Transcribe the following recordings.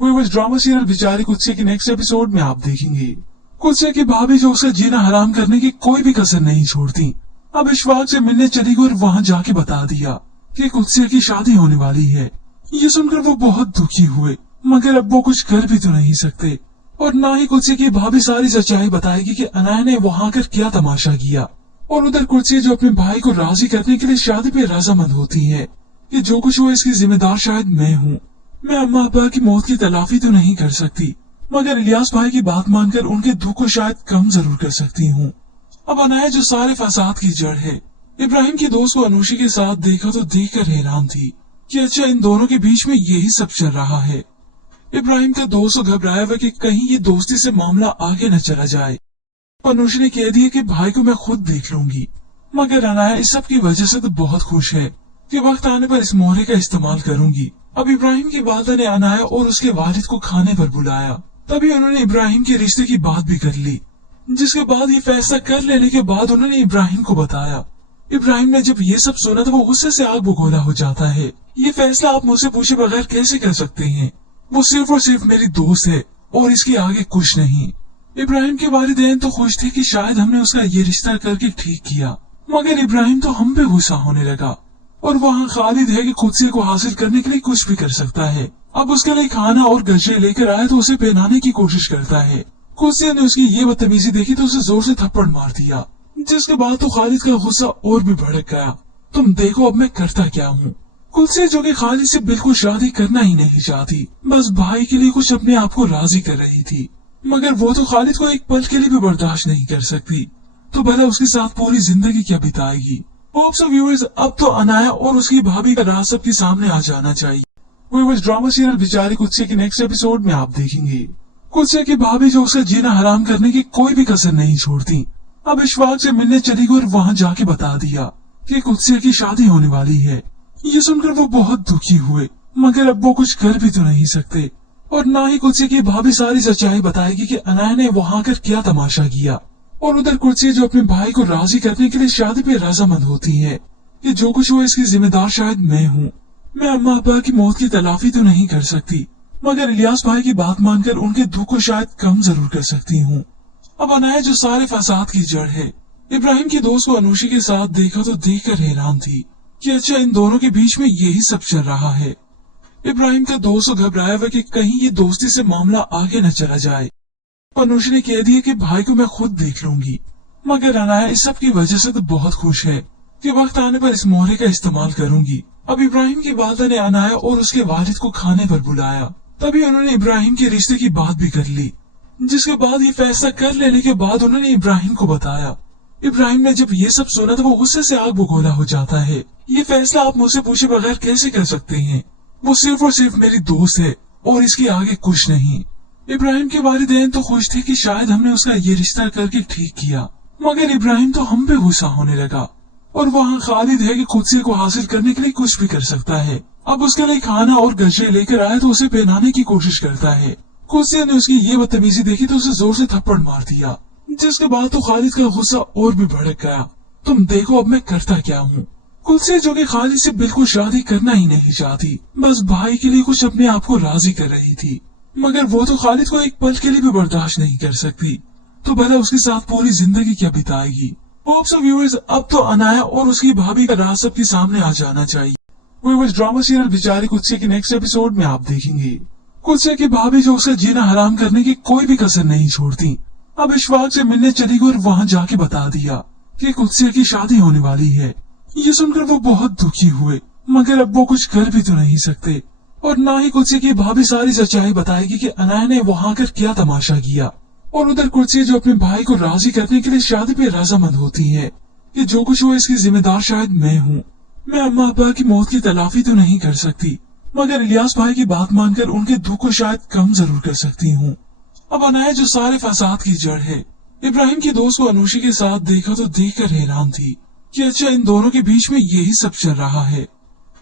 Viewers, drama serial बेचारी कुत्से के next episode में आप देखेंगे कुत्से की भाभी जो उसका जीना हराम करने की कोई भी कसर नहीं छोड़ती। अब इशफाक से मिलने चली गई और वहाँ जाके बता दिया कि कुत्से की शादी होने वाली है। ये सुनकर वो बहुत दुखी हुए, मगर अब वो कुछ कर भी तो नहीं सकते और ना ही कुत्से की भाभी सारी सच्चाई बताएगी कि अनाया ने वहाँ कर क्या तमाशा किया। और उधर कुत्से जो अपने भाई को राजी करने के लिए शादी पे रजामंद होती है कि जो कुछ हुआ इसकी जिम्मेदार शायद मैं हूँ। मैं अम्मा अब्बा की मौत की तलाफी तो नहीं कर सकती, मगर इलियास भाई की बात मानकर उनके दुख को शायद कम जरूर कर सकती हूँ। अब अनाया जो सारे फसाद की जड़ है, इब्राहिम के दोस्त को अनूशी के साथ देखा तो देखकर हैरान थी कि अच्छा इन दोनों के बीच में यही सब चल रहा है। इब्राहिम का दोस्त घबराया हुआ कि कहीं ये दोस्ती से मामला आगे न चला जाए। अनूशी ने कह दिया कि भाई को मैं खुद देख लूंगी, मगर अनाया इस सब की वजह से तो बहुत खुश है कि वक्त आने पर इस मोहरे का इस्तेमाल करूंगी। अब इब्राहिम की वालिदा ने अनाया और उसके वालिद को खाने पर बुलाया। तभी उन्होंने इब्राहिम के रिश्ते की बात भी कर ली, जिसके बाद ये फैसला कर लेने के बाद उन्होंने इब्राहिम को बताया। इब्राहिम ने जब ये सब सुना तो वो गुस्से से आग बगोला हो जाता है। ये फैसला आप मुझसे पूछे बगैर कैसे कर सकते हैं? वो सिर्फ और सिर्फ मेरी दोस्त है और इसके आगे कुछ नहीं। इब्राहिम के वालिदैन तो खुश थे कि शायद हमने उसका ये रिश्ता करके ठीक किया, मगर इब्राहिम तो हम पे गुस्सा होने लगा और वहाँ खालिद है कि कुत्से को हासिल करने के लिए कुछ भी कर सकता है। अब उसके लिए खाना और गजरे लेकर आया तो उसे पहनाने की कोशिश करता है। कुत्से ने उसकी ये बदतमीजी देखी तो उसे जोर से थप्पड़ मार दिया, जिसके बाद तो खालिद का गुस्सा और भी भड़क गया। तुम देखो अब मैं करता क्या हूँ। कुत्से जो कि खालिद से बिल्कुल शादी करना ही नहीं चाहती, बस भाई के लिए कुछ अपने आप को राजी कर रही थी, मगर वो तो खालिद को एक पल के लिए भी बर्दाश्त नहीं कर सकती, तो भला उसके साथ पूरी जिंदगी क्या बिताएगी। व्यूअर्स, अब तो अनाया और उसकी भाभी का राज सबके सामने आ जाना चाहिए। व्यूअर्स, ड्रामा सीरियल बेचारी कुत्से के नेक्स्ट एपिसोड में आप देखेंगे कुत्से की भाभी जो उसका जीना हराम करने की कोई भी कसर नहीं छोड़ती। अब इशफाक से मिलने चली गई और वहाँ जाके बता दिया कि कुत्से की शादी होने वाली है। ये सुनकर वो बहुत दुखी हुए, मगर अब वो कुछ कर भी तो नहीं सकते और ना ही कुत्से की भाभी सारी सच्चाई बताएगी कि अनाया ने वहाँ कर क्या तमाशा किया। और उधर कुत्से जो अपने भाई को राजी करने के लिए शादी पे रजामंद होती है कि जो कुछ हुआ इसकी जिम्मेदार शायद मैं हूँ। मैं अम्मा अब्बा की मौत की तलाफी तो नहीं कर सकती, मगर इलियास भाई की बात मानकर उनके दुख को शायद कम जरूर कर सकती हूँ। अब अनाया जो सारे फसाद की जड़ है, इब्राहिम के दोस्त को अनूशी के साथ देखा तो देखकर हैरान थी कि अच्छा इन दोनों के बीच में यही सब चल रहा है। इब्राहिम का दोस्त घबराया हुआ कि कहीं ये दोस्ती से मामला आगे न चला जाए। अनूशी ने कह दिया कि भाई को मैं खुद देख लूंगी, मगर अनाया इस सब की वजह से तो बहुत खुश है कि वक्त आने पर इस मोहरे का इस्तेमाल करूंगी। अब इब्राहिम की वालिदा ने अनाया और उसके वालिद को खाने पर बुलाया। तभी उन्होंने इब्राहिम के रिश्ते की बात भी कर ली, जिसके बाद ये फैसला कर लेने के बाद उन्होंने इब्राहिम को बताया। इब्राहिम ने जब ये सब सुना तो वो गुस्से से आग बगोला हो जाता है। ये फैसला आप मुझसे पूछे बगैर कैसे कर सकते हैं? वो सिर्फ और सिर्फ मेरी दोस्त है और इसके आगे कुछ नहीं। इब्राहिम के वालिदैन तो खुश थे कि शायद हमने उसका ये रिश्ता करके ठीक किया, मगर इब्राहिम तो हम पे गुस्सा होने लगा और वहाँ खालिद है कि कुत्से को हासिल करने के लिए कुछ भी कर सकता है। अब उसके लिए खाना और गजरे लेकर आया तो उसे पहनाने की कोशिश करता है। कुत्से ने उसकी ये बदतमीजी देखी तो उसे जोर से थप्पड़ मार दिया, जिसके बाद तो खालिद का गुस्सा और भी भड़क गया। तुम देखो अब मैं करता क्या हूँ। कुत्से जो कि खालिद से बिल्कुल शादी करना ही नहीं चाहती, बस भाई के लिए कुछ अपने आप को राजी कर रही थी, मगर वो तो खालिद को एक पल के लिए भी बर्दाश्त नहीं कर सकती, तो भला उसके साथ पूरी जिंदगी क्या बिताएगी। व्यूअर्स, अब तो अनाया और उसकी भाभी का राज सबके सामने आ जाना चाहिए। व्यूअर्स, ड्रामा सीरियल बेचारी कुत्से के नेक्स्ट एपिसोड में आप देखेंगे कुत्से की भाभी जो उसका जीना हराम करने की कोई भी कसर नहीं छोड़ती। अब इशफाक से मिलने चली गई और वहाँ जाके बता दिया कि कुत्से की शादी होने वाली है। ये सुनकर वो बहुत दुखी हुए, मगर अब वो कुछ कर भी तो नहीं सकते और ना ही कुत्से की भाभी सारी सच्चाई बताएगी कि अनाया ने वहाँ कर क्या तमाशा किया। और उधर कुत्से जो अपने भाई को राजी करने के लिए शादी पे रजामंद होती है कि जो कुछ हुआ इसकी जिम्मेदार शायद मैं हूँ। मैं अम्मा अब्बा की मौत की तलाफी तो नहीं कर सकती, मगर इलियास भाई की बात मानकर उनके दुख को शायद कम जरूर कर सकती हूँ। अब अनाया जो सारे फसाद की जड़ है, इब्राहिम के दोस्त को अनूशी के साथ देखा तो देखकर हैरान थी कि अच्छा इन दोनों के बीच में यही सब चल रहा है।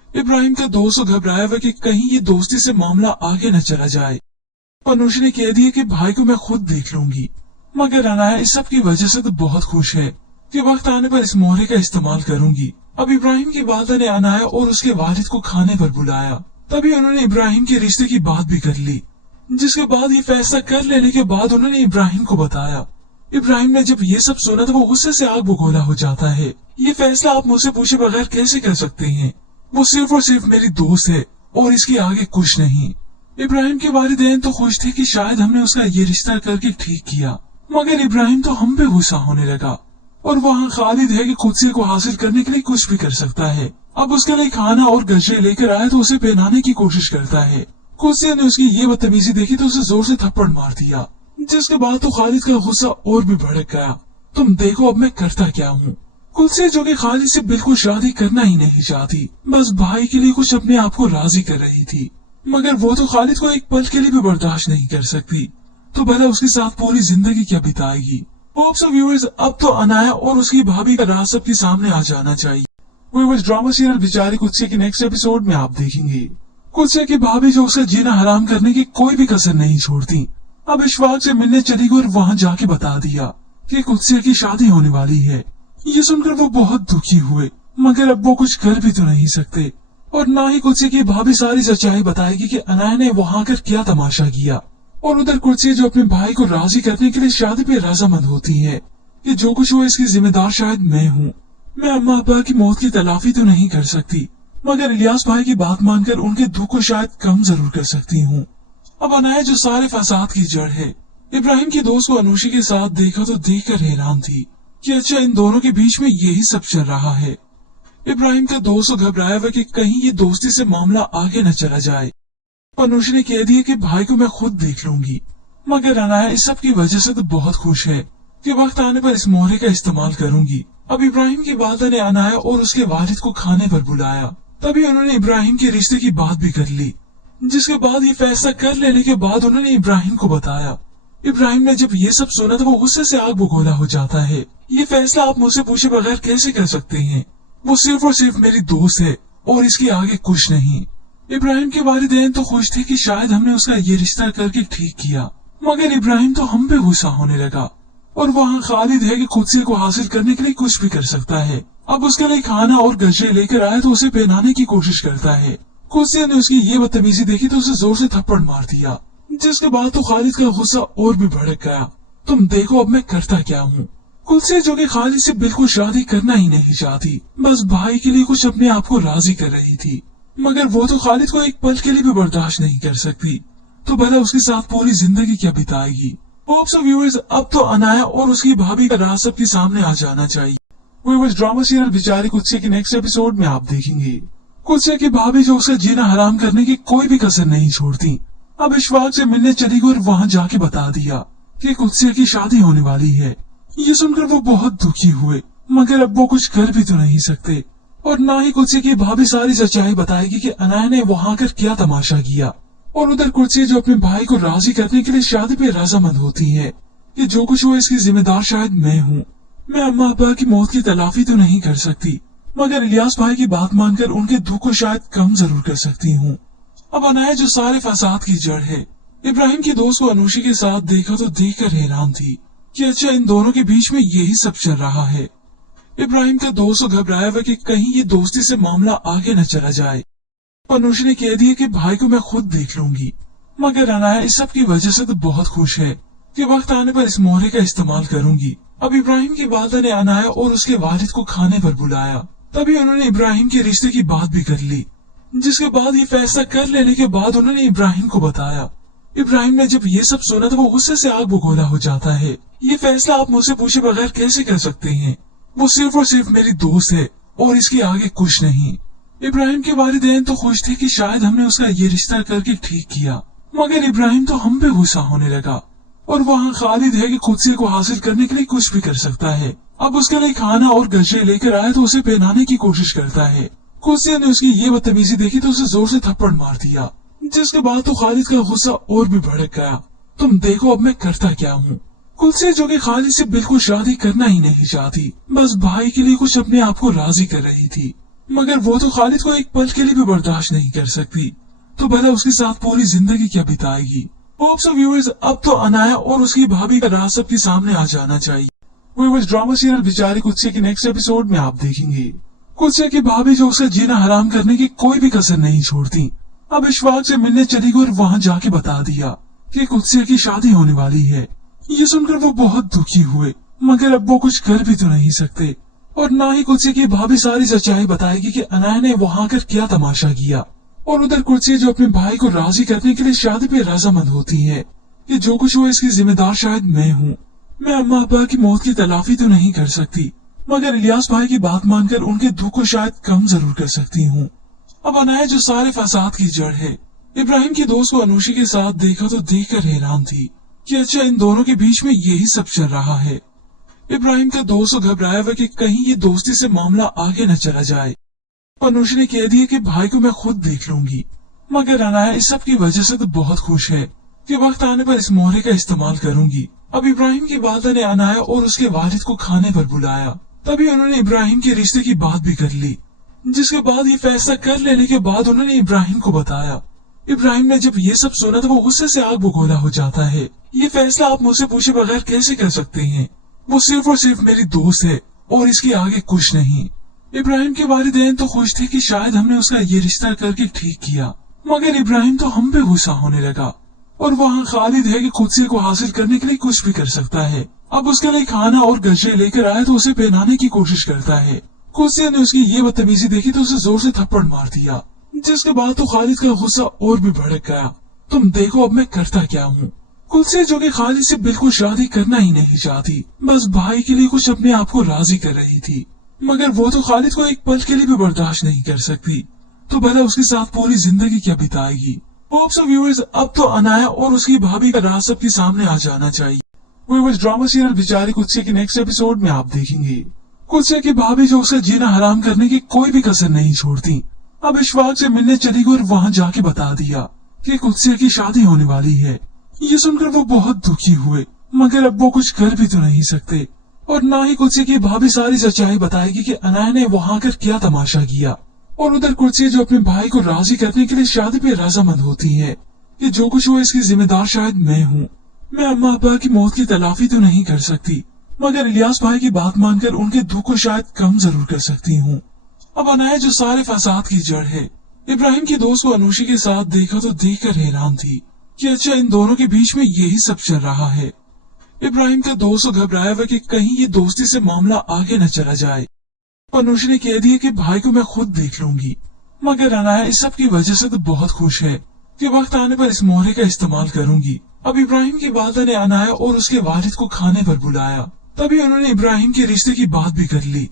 इब्राहिम का दोस्त घबराया हुआ कि कहीं ये दोस्ती से मामला आगे न चला जाए। अनूशी ने कह दिया कि भाई को मैं खुद देख लूंगी, मगर अनाया इस सब की वजह से तो बहुत खुश है कि वक्त आने पर इस मोहरे का इस्तेमाल करूंगी। अब इब्राहिम की वालिदा ने अनाया और उसके वालिद को खाने पर बुलाया। तभी उन्होंने इब्राहिम के रिश्ते की बात भी कर ली, जिसके बाद ये फैसला कर लेने के बाद उन्होंने इब्राहिम को बताया। इब्राहिम ने जब ये सब सुना तो वो गुस्से से आग बगोला हो जाता है। ये फैसला आप मुझसे पूछे बगैर कैसे कर सकते हैं? वो सिर्फ और सिर्फ मेरी दोस्त है और इसके आगे कुछ नहीं। इब्राहिम के वालिदैन तो खुश थे कि शायद हमने उसका ये रिश्ता करके ठीक किया, मगर इब्राहिम तो हम पे गुस्सा होने लगा और वहाँ खालिद है कि कुदसी को हासिल करने के लिए कुछ भी कर सकता है। अब उसके लिए खाना और गजरे लेकर आया तो उसे पहनाने की कोशिश करता है। कुदसी ने उसकी ये बदतमीजी देखी तो उसे जोर से थप्पड़ मार दिया, जिसके बाद तो खालिद का गुस्सा और भी भड़क गया। तुम देखो अब मैं करता क्या हूँ। कुदसी जो कि खालिद से बिल्कुल शादी करना ही नहीं चाहती, बस भाई के लिए कुछ अपने आप को राजी कर रही थी, मगर वो तो खालिद को एक पल के लिए भी बर्दाश्त नहीं कर सकती, तो भला उसके साथ पूरी जिंदगी क्या बिताएगी। होप्स व्यूअर्स, अब तो अनाया और उसकी भाभी का राज सबके सामने आ जाना चाहिए। व्यूअर्स, ड्रामा सीरियल बेचारी कुदसी के नेक्स्ट एपिसोड में आप देखेंगे कुदसी की भाभी जो उसका जीना हराम करने की कोई भी कसर नहीं छोड़ती, अब इशफाक से मिलने चली गई और वहाँ जाके बता दिया कि कुदसी की शादी होने वाली है। ये सुनकर वो बहुत दुखी हुए, मगर अब वो कुछ कर भी तो नहीं सकते और ना ही कुदसी की भाभी सारी सच्चाई बताएगी कि अनाया ने वहाँ आकर क्या तमाशा किया। और उधर कुदसी जो अपने भाई को राजी करने के लिए शादी पे रजामंद होती है कि जो कुछ हुआ इसकी जिम्मेदार शायद मैं हूँ। मैं अम्मा अब्बा की मौत की तलाफी तो नहीं कर सकती, मगर इलियास भाई की बात मानकर उनके दुख को शायद कम जरूर कर सकती हूँ। अब अनाया जो सारे फसाद की जड़ है, इब्राहिम की दोस्त को अनुशी के साथ देखा तो देखकर हैरान थी कि अच्छा इन दोनों के बीच में यही सब चल रहा है। इब्राहिम का दोस्त घबराया हुआ कि कहीं ये दोस्ती से मामला आगे न चला जाए। अनुशी ने कह दिया कि भाई को मैं खुद देख लूंगी, मगर अनाया इस सब की वजह से तो बहुत खुश है कि वक्त आने पर इस मोहरे का इस्तेमाल करूंगी। अब इब्राहिम की वालिदा ने अनाया और उसके वालिद को खाने पर बुलाया, तभी उन्होंने इब्राहिम के रिश्ते की बात भी कर ली। जिसके बाद ये फैसला कर लेने के बाद उन्होंने इब्राहिम को बताया। इब्राहिम ने जब ये सब सुना तो वो गुस्से से आग बगोला हो जाता है। ये फैसला आप मुझसे पूछे बगैर कैसे कर सकते हैं? वो सिर्फ और सिर्फ मेरी दोस्त है और इसके आगे कुछ नहीं। इब्राहिम के वालिदैन तो खुश थे कि शायद हमने उसका ये रिश्ता करके ठीक किया, मगर इब्राहिम तो हम पे गुस्सा होने लगा और वहाँ खालिद है कि कुदसी को हासिल करने के लिए कुछ भी कर सकता है। अब उसके लिए खाना और गजरे लेकर आया तो उसे पहनाने की कोशिश करता है। कुदसी ने उसकी ये बदतमीजी देखी तो उसे जोर से थप्पड़ मार दिया, जिसके बाद तो खालिद का गुस्सा और भी भड़क गया। तुम देखो अब मैं करता क्या हूँ। कुदसी जो कि खालिद से बिल्कुल शादी करना ही नहीं चाहती, बस भाई के लिए कुछ अपने आप को राजी कर रही थी, मगर वो तो खालिद को एक पल के लिए भी बर्दाश्त नहीं कर सकती, तो भला उसके साथ पूरी जिंदगी क्या बिताएगी। होप्स व्यूअर्स, अब तो अनाया और उसकी भाभी का राज सबके सामने आ जाना चाहिए। व्यूअर्स, ड्रामा सीरियल बेचारी कुदसी के नेक्स्ट एपिसोड में आप देखेंगे कुदसी की भाभी जो उसका जीना हराम करने की कोई भी कसर नहीं छोड़ती, अब इशफाक से मिलने चली गई और वहाँ जाके बता दिया कि कुदसी की शादी होने वाली है। ये सुनकर वो बहुत दुखी हुए, मगर अब वो कुछ कर भी तो नहीं सकते और ना ही कुदसी की भाभी सारी सच्चाई बताएगी कि अनाया ने वहाँ आकर क्या तमाशा किया। और उधर कुदसी जो अपने भाई को राजी करने के लिए शादी पे रजामंद होती है कि जो कुछ हुआ इसकी जिम्मेदार शायद मैं हूँ। मैं अम्मा अब्बा की मौत की तलाफी तो नहीं कर सकती, मगर इलियास भाई की बात मानकर उनके दुख को शायद कम जरूर कर सकती हूँ। अब अनाया जो सारे फसाद की जड़ है, इब्राहिम की दोस्त को अनुशी के साथ देखा तो देखकर हैरान थी कि अच्छा इन दोनों के बीच में यही सब चल रहा है। इब्राहिम का दोस्त घबराया हुआ कि कहीं ये दोस्ती से मामला आगे न चला जाए। अनुशी ने कह दिया कि भाई को मैं खुद देख लूंगी, मगर अनाया इस सब की वजह से तो बहुत खुश है कि वक्त आने पर इस मोहरे का इस्तेमाल करूंगी। अब इब्राहिम की वालिदा ने अनाया और उसके वालिद को खाने पर बुलाया, तभी उन्होंने इब्राहिम के रिश्ते की बात भी कर ली। जिसके बाद ये फैसला कर लेने के बाद उन्होंने इब्राहिम को बताया। इब्राहिम ने जब ये सब सुना तो वो गुस्से से आग बगोला हो जाता है। ये फैसला आप मुझसे पूछे बगैर कैसे कर सकते हैं? वो सिर्फ और सिर्फ मेरी दोस्त है और इसके आगे कुछ नहीं। इब्राहिम के वालिदैन तो खुश थे कि शायद हमने उसका ये रिश्ता करके ठीक किया, मगर इब्राहिम तो हम पे गुस्सा होने लगा और वहाँ खालिद है कि कुदसी को हासिल करने के लिए कुछ भी कर सकता है। अब उसके लिए खाना और गजरे लेकर आया तो उसे पहनाने की कोशिश करता है। कुदसी ने उसकी ये बदतमीजी देखी तो उसे जोर से थप्पड़ मार दिया, जिसके बाद तो खालिद का गुस्सा और भी भड़क गया। तुम देखो अब मैं करता क्या हूँ। कुदसी जो कि खालिद से बिल्कुल शादी करना ही नहीं चाहती, बस भाई के लिए कुछ अपने आप को राजी कर रही थी, मगर वो तो खालिद को एक पल के लिए भी बर्दाश्त नहीं कर सकती, तो भला उसके साथ पूरी जिंदगी क्या बिताएगी। होप्स व्यूअर्स, अब तो अनाया और उसकी भाभी का राज सबके सामने आ जाना चाहिए। व्यूअर्स, ड्रामा सीरियल बेचारी कुदसी के नेक्स्ट एपिसोड में आप देखेंगे कुदसी की भाभी जो उसका जीना हराम करने की कोई भी कसर नहीं छोड़ती, अब इशफाक से मिलने चली गई और वहाँ जाके बता दिया कि कुदसिया की शादी होने वाली है। ये सुनकर वो बहुत दुखी हुए, मगर अब वो कुछ कर भी तो नहीं सकते और ना ही कुदसिया की भाभी सारी सच्चाई बताएगी कि अनाया ने वहाँ कर क्या तमाशा किया। और उधर कुदसिया जो अपने भाई को राजी करने के लिए शादी पे रजामंद होती है कि जो कुछ हुआ इसकी जिम्मेदार शायद मैं हूँ। मैं अम्मा अब्बा की मौत की तलाफी तो नहीं कर सकती, मगर इलियास भाई की बात मानकर उनके दुख को शायद कम जरूर कर सकती हूँ। अब अनाया जो सारे फसाद की जड़ है, इब्राहिम के दोस्त को अनुशी के साथ देखा तो देखकर हैरान थी कि अच्छा इन दोनों के बीच में यही सब चल रहा है। इब्राहिम का दोस्त घबराया हुआ कि कहीं ये दोस्ती से मामला आगे न चला जाए। अनुशी ने कह दिया कि भाई को मैं खुद देख लूंगी, मगर अनाया इस सब की वजह से तो बहुत खुश है कि वक्त आने पर इस मोहरे का इस्तेमाल करूंगी। अब इब्राहिम की वालिदा ने अनाया और उसके वालिद को खाने पर बुलाया। तभी उन्होंने इब्राहिम के रिश्ते की बात भी कर ली, जिसके बाद ये फैसला कर लेने के बाद उन्होंने इब्राहिम को बताया। इब्राहिम ने जब ये सब सुना तो वो गुस्से से आग बगोला हो जाता है। ये फैसला आप मुझसे पूछे बगैर कैसे कर सकते हैं? वो सिर्फ और सिर्फ मेरी दोस्त है और इसके आगे कुछ नहीं। इब्राहिम के वालिदैन तो खुश थे कि शायद हमने उसका ये रिश्ता करके ठीक किया, मगर इब्राहिम तो हम पे गुस्सा होने लगा और वहाँ खालिद है कि कुदसिया को हासिल करने के लिए कुछ भी कर सकता है। अब उसके लिए खाना और गजरे लेकर आया तो उसे पहनाने की कोशिश करता है। कुदसिया ने उसकी ये बदतमीजी देखी तो उसे जोर से थप्पड़ मार दिया, जिसके बाद तो खालिद का गुस्सा और भी भड़क गया। तुम देखो अब मैं करता क्या हूँ। कुदसिया जो कि खालिद से बिल्कुल शादी करना ही नहीं चाहती, बस भाई के लिए कुछ अपने आप को राजी कर रही थी, मगर वो तो खालिद को एक पल के लिए भी बर्दाश्त नहीं कर सकती, तो भला उसके साथ पूरी जिंदगी क्या बिताएगी। होप्स ऑफ व्यूअर्स, अब तो अनाया और उसकी भाभी का राज सबके सामने आ जाना चाहिए। व्यूअर्स, ड्रामा सीरियल बेचारी कुदसिया के नेक्स्ट एपिसोड में आप देखेंगे कुदसिया की भाभी जो उसका जीना हराम करने की कोई भी कसर नहीं छोड़ती, अब इशफाक से मिलने चली गई और वहाँ जाके बता दिया कि कुदसिया की शादी होने वाली है। ये सुनकर वो बहुत दुखी हुए, मगर अब वो कुछ कर भी तो नहीं सकते और ना ही कुदसिया की भाभी सारी सच्चाई बताएगी कि अनाया ने वहाँ कर क्या तमाशा किया। और उधर कुदसिया जो अपने भाई को राजी करने के लिए शादी पे रजामंद होती है कि जो कुछ हुआ इसकी जिम्मेदार शायद मैं हूँ। मैं अम्मा अब्बा की मौत की तलाफी तो नहीं कर सकती, मगर इलियास भाई की बात मानकर उनके दुख को शायद कम जरूर कर सकती हूँ। अब अनाया जो सारे फसाद की जड़ है, इब्राहिम के दोस्त को अनुशी के साथ देखा तो देखकर हैरान थी कि अच्छा इन दोनों के बीच में यही सब चल रहा है। इब्राहिम का दोस्त घबराया हुआ कि कहीं ये दोस्ती से मामला आगे न चला जाए। अनुशी ने कह दिया कि भाई को मैं खुद देख लूंगी, मगर अनाया इस सब की वजह से तो बहुत खुश है कि वक्त आने पर इस मोहरे का इस्तेमाल करूंगी। अब इब्राहिम की वालिदा ने अनाया और उसके वालिद को खाने पर बुलाया। तभी उन्होंने इब्राहिम के रिश्ते की बात भी कर ली,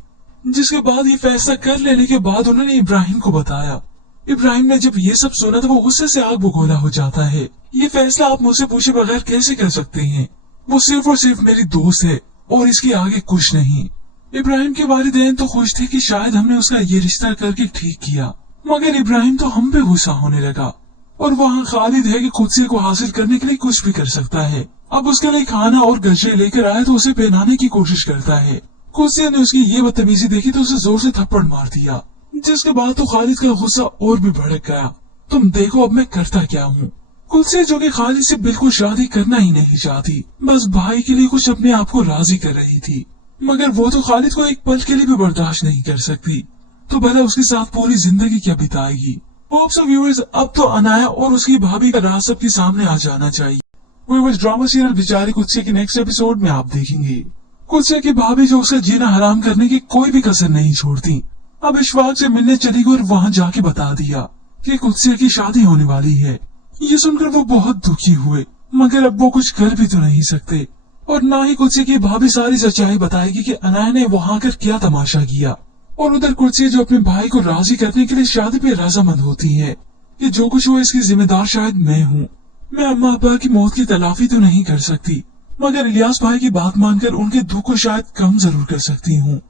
जिसके बाद ये फैसला कर लेने के बाद उन्होंने इब्राहिम को बताया। इब्राहिम ने जब ये सब सुना तो वो गुस्से से आग बगोला हो जाता है। ये फैसला आप मुझसे पूछे बगैर कैसे कर सकते हैं? वो सिर्फ और सिर्फ मेरी दोस्त है और इसके आगे कुछ नहीं। इब्राहिम के वालिदैन तो खुश थे कि शायद हमने उसका ये रिश्ता करके ठीक किया, मगर इब्राहिम तो हम पे गुस्सा होने लगा और वहाँ खालिद है कि कुदसिया को हासिल करने के लिए कुछ भी कर सकता है। अब उसके लिए खाना और गजरे लेकर आया तो उसे पहनाने की कोशिश करता है। कुदसिया ने उसकी ये बदतमीजी देखी तो उसे जोर से थप्पड़ मार दिया, जिसके बाद तो खालिद का गुस्सा और भी भड़क गया। तुम देखो अब मैं करता क्या हूँ। कुदसिया जो कि खालिद से बिल्कुल शादी करना ही नहीं चाहती, बस भाई के लिए कुछ अपने आप को राजी कर रही थी, मगर वो तो खालिद को एक पल के लिए भी बर्दाश्त नहीं कर सकती, तो भला उसके साथ पूरी जिंदगी क्या बिताएगी। होप्स ऑफ व्यूअर्स, अब तो अनाया और उसकी भाभी का राज सबके सामने आ जाना चाहिए। व्यूअर्स, ड्रामा सीरियल बेचारी कुदसिया के नेक्स्ट एपिसोड में आप देखेंगे कुदसिया की भाभी जो उसका जीना हराम करने की कोई भी कसर नहीं छोड़ती, अब इशफाक से मिलने चली गई और वहाँ जाके बता दिया कि कुदसिया की शादी होने वाली है। ये सुनकर वो बहुत दुखी हुए, मगर अब वो कुछ कर भी तो नहीं सकते और ना ही कुदसिया की भाभी सारी सच्चाई बताएगी कि अनाया ने वहाँ कर क्या तमाशा किया। और उधर कुदसिया जो अपने भाई को राजी करने के लिए शादी पे रजामंद होती है कि जो कुछ हुआ इसकी जिम्मेदार शायद मैं हूँ। मैं अम्मा अब्बा की मौत की तलाफी तो नहीं कर सकती, मगर इलियास भाई की बात मानकर उनके दुख को शायद कम जरूर कर सकती हूँ।